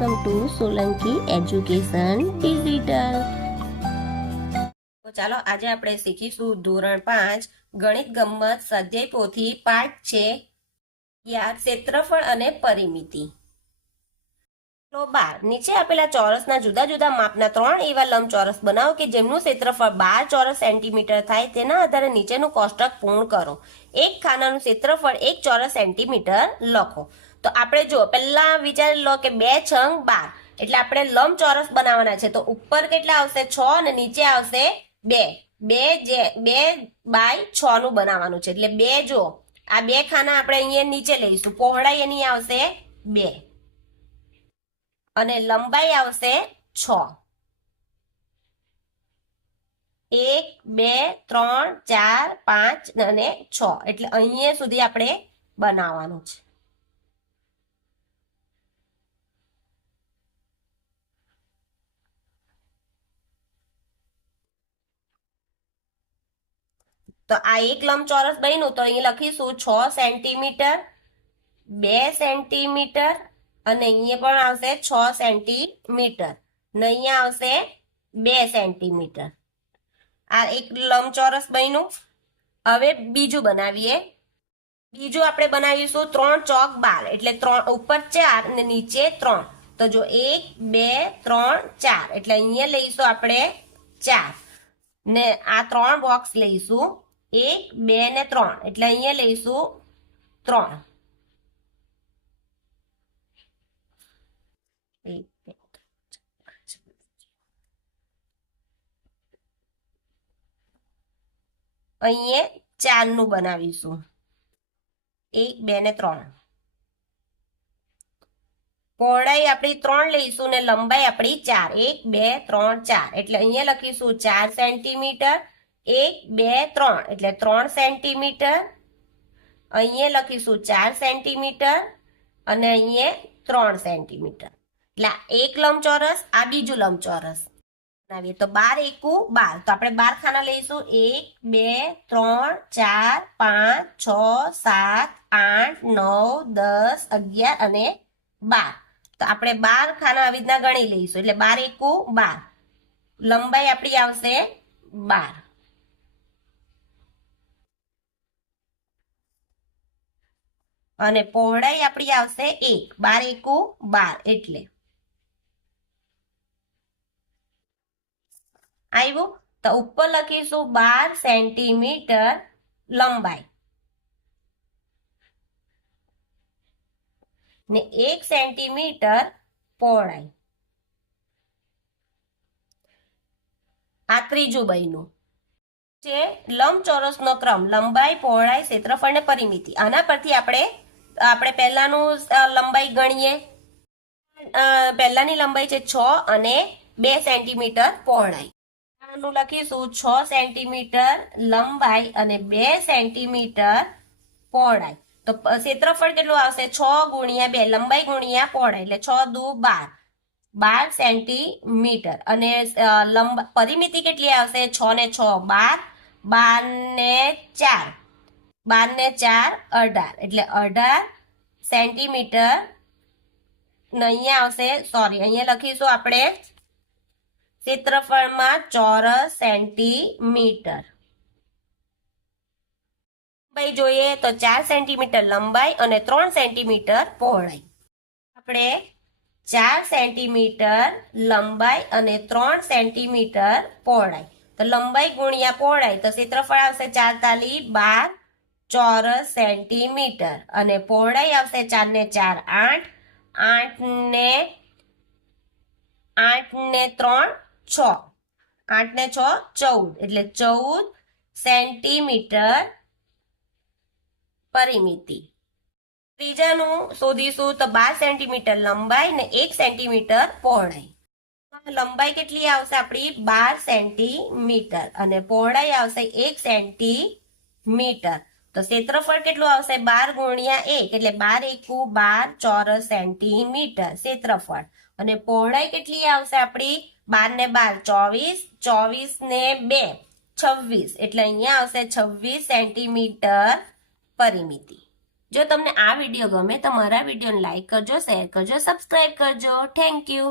Welcome to Solanki education digital. તો ચાલો આજે આપણે શીખીશું ધોરણ 5 ગણિત ગમ્મત સ્વાધ્યાય પોથી પાઠ છે ક્ષેત્રફળ અને પરિમિતિ. તો 12 નીચે આપેલા ચોરસના જુદા જુદા માપના 3 એવા લંબચોરસ બનાવો કે જેમનું ક્ષેત્રફળ 12 ચોરસ સેન્ટીમીટર થાય. તેના આધારે નીચેનું કોષ્ટક પૂર્ણ કરો. એક ખાનાનું ક્ષેત્રફળ 1 ચોરસ સેન્ટીમીટર લખો. તો આપણે જો પહેલા વિચારી લો કે 2 છંગ 12 એટલે આપણે લંબચોરસ બનાવવાના છે. તો ઉપર કેટલા આવશે 6 અને નીચે આવશે 2 બાય 6 નું બનાવવાનું છે. એટલે 2 જો આ 2 ખાના આપણે અહીંયા નીચે લઈશું. પહોળાઈ એની આવશે 2 અને લંબાઈ આવશે 6. 1 2 3 4 5 અને 6 એટલે અહીંયા સુધી આપણે બનાવવાનું છે. તો આ એક લંબચોરસ બન્યું તો અહીં લખીશું 6 સેન્ટીમીટર 2 સેન્ટીમીટર અને અહીંયા પણ આવશે 6 સેન્ટીમીટર ને અહીંયા આવશે 2 સેન્ટીમીટર. આ એક લંબચોરસ બન્યું. હવે બીજું બનાવીએ. બીજું આપણે બનાવીશું 3 ચોક 12 એટલે 3 ઉપર 4 અને નીચે 3. તો જો 1 2 3 4 એટલે અહીંયા લઈશું આપણે 4 ને આ 3 બોક્સ લઈશું 1 2 ને 3 એટલે અહીંયા લઈશું 3. અહીંયા 4 નું બનાવીશું 1 2 ને 3. પહોળાઈ આપણી 3 લઈશું ને લંબાઈ આપણી 4 1 2 3 4 એટલે અહીંયા લખીશું 4 સેન્ટીમીટર 1 2 3 એટલે 3 સેન્ટીમીટર. અહીંયા લખીશું 4 સેન્ટીમીટર અને અહીંયા 3 સેન્ટીમીટર. એટલે એક લંબચોરસ આ બીજું લંબચોરસ બનાવીએ. તો 12 એકુ 12 તો આપણે 12 ખાના લઈશું 1 2 3 4 5 6 7 8 9 10 11 અને 12. તો આપણે 12 ખાના આવી રીતના ગણી લઈશું. એટલે 12 એકુ 12. લંબાઈ આપણી આવશે 12 અને પહોળાઈ આપણી આવશે 1. 12 એકુ 12 એટલે આવ્યું. તો ઉપર લખીશું 12 સેન્ટીમીટર લંબાઈ ને 1 સેન્ટીમીટર પહોળાઈ. આ ત્રીજું બન્યું છે લંબચોરસનો ક્રમ લંબાઈ પહોળાઈ ક્ષેત્રફળ ને પરિમિતિ. આના પરથી આપણે પહેલાનું લંબાઈ ગણીએ. પહેલાની લંબાઈ છે 6 અને 2 સેન્ટીમીટર પહોળાઈ. આનું લખીશું 6 સેન્ટીમીટર લંબાઈ અને 2 સેન્ટીમીટર પહોળાઈ. તો ક્ષેત્રફળ કેટલું આવશે 6 ગુણ્યા 2 લંબાઈ ગુણ્યા પહોળાઈ એટલે 6 દુ 12 સેન્ટીમીટર અને પરિમિતિ કેટલી આવશે 6 ને 6 12 ને 4 12 ને 4 18 એટલે 18 સેન્ટીમીટર. અહીંયા આવશે અહીંયા લખીશું આપણે ક્ષેત્રફળમાં ચોરસ સેન્ટીમીટર. લંબાઈ જોઈએ તો 4 સેન્ટીમીટર લંબાઈ અને 3 સેન્ટીમીટર પહોળાઈ. આપણે 4 સેન્ટીમીટર લંબાઈ અને 3 સેન્ટીમીટર પહોળાઈ. તો લંબાઈ ગુણ્યા પહોળાઈ તો ક્ષેત્રફળ આવશે 4 તાલી 12 ચોરસ સેન્ટીમીટર અને પહોળાઈ આવશે 4 ને 4 8 8 ને 3 6 8 ને 6 14 એટલે 14 સેન્ટીમીટર પરિમિતિ. ત્રીજાનું શોધીશું તો 12 સેન્ટીમીટર લંબાઈ ને 1 સેન્ટીમીટર પહોળાઈ. લંબાઈ કેટલી આવશે આપણી 12 સેન્ટીમીટર અને પહોળાઈ આવશે 1 સેન્ટીમીટર. તો ક્ષેત્રફળ કેટલું આવશે 12 ગુણ્યા 1 એટલે 12 એકુ 12 ચોરસ સેન્ટીમીટર ક્ષેત્રફળ અને પહોળાઈ કેટલી આવશે આપણી 12 ને 12 24 ને 2 26 એટલે અહીંયા આવશે 26 સેન્ટીમીટર પરિમિતિ. જો તમને આ વિડીયો ગમે તો મારા વિડીયોને લાઈક કરજો, શેર કરજો, સબસ્ક્રાઇબ કરજો. Thank you.